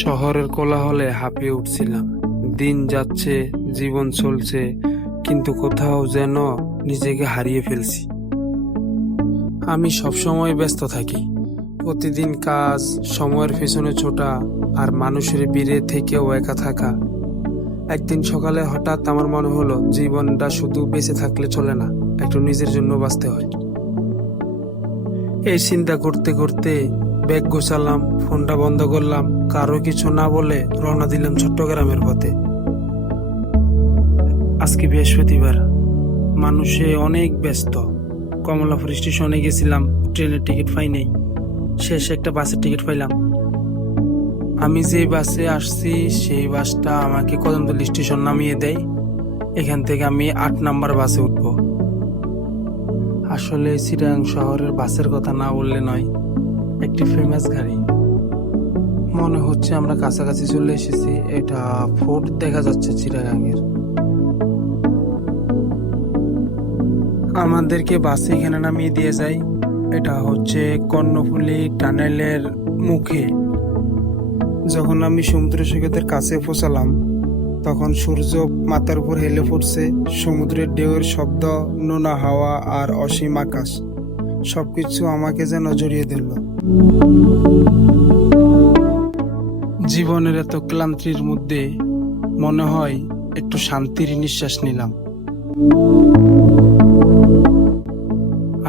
শহরের কোলাহলে হাঁপিয়ে উঠছিলাম। দিন যাচ্ছে, জীবন চলছে, কিন্তু কোথাও যেন নিজেকে হারিয়ে ফেলছি। আমি সবসময় ব্যস্ত থাকি, প্রতিদিন কাজ, সময়ের পেছনে ছোটা, আর মানুষের ভিড়ে থেকেও একা থাকা। একদিন সকালে হঠাৎ আমার মনে হলো জীবনটা শুধু বেঁচে থাকলে চলে না, একটু নিজের জন্য বাঁচতে হয়। এই চিন্তা করতে করতে ব্যাগ গোছালাম, ফোনটা বন্ধ করলাম, কারো কিছু না বলে রওনা দিলাম চট্টগ্রামের পথে। আজকে বৃহস্পতিবার, মানুষে অনেক ব্যস্ত। কমলাপুর স্টেশনে গেছিলাম, ট্রেনের টিকিট পাই নাই। শেষ একটা বাসের টিকিট পাইলাম। আমি যে বাসে আসছি সেই বাসটা আমাকে কদমতলী স্টেশন নামিয়ে দেয়। এখান থেকে আমি 8 নাম্বার বাসে উঠবো। আসলে চিটাগাং শহরের বাসের কথা না বললে নয়, একটি ফেমাস গাড়ি। মনে হচ্ছে আমরা কাছাকাছি চলে এসেছি। এটা ফোর্ট দেখা যাচ্ছে চিটাগাংয়ের। আমাদেরকে বাসে এখানে নামিয়ে দিয়ে যায়। এটা হচ্ছে কর্ণফুলী টানেলের মুখে। যখন আমি সমুদ্র সৈকতের কাছে পৌঁছালাম, তখন সূর্য মাথার উপর হেলে পড়ছে। সমুদ্রের ঢেউয়ের শব্দ, নোনা হাওয়া আর অসীম আকাশ, সবকিছু আমাকে যেন জড়িয়ে দিল। জীবনের এত ক্লান্তির মধ্যে মনে হয় একটু শান্তির নিঃশ্বাস নিলাম।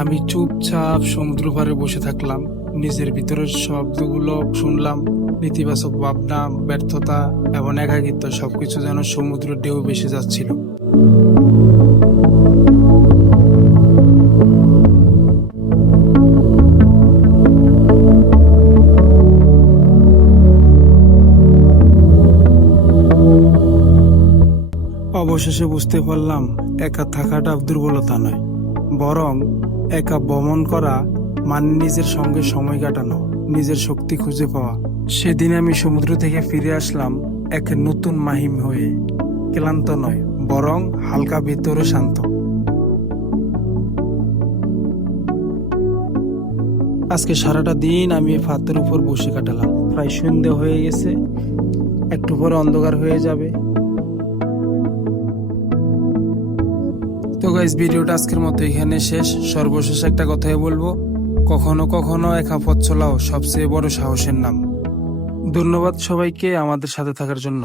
আমি চুপচাপ সমুদ্র পাড়ে বসে থাকলাম, নিজের ভিতরের শব্দগুলো শুনলাম। নেতিবাচক ভাবনা, ব্যর্থতা এবং একাকিত্ব সবকিছু যেন সমুদ্রের ঢেউ ভেসে যাচ্ছিল। অবশেষে বুঝতে পারলাম, একা থাকাটা দুর্বলতা নয়, বরং একা ভ্রমণ করা মানে নিজের সঙ্গে সময় কাটানো, নিজের শক্তি খুঁজে পাওয়া। সেদিন আমি সমুদ্র থেকে ফিরে আসলাম এক নতুন মাহিম হয়ে, ক্লান্ত নয়, বরং হালকা ভেতরে শান্ত। আজকে সারাটা দিন আমি এই ফাতের উপর বসে কাটালাম। প্রায় সন্ধ্যে হয়ে গেছে, একটু পরে অন্ধকার হয়ে যাবে। তো গাইস, ভিডিওটা আজকের মতো এখানে শেষ। সর্বশেষ একটা কথাই বলবো, কখনো কখনো একা পথ চলাও সবচেয়ে বড় সাহসের নাম। ধন্যবাদ সবাইকে আমাদের সাথে থাকার জন্য।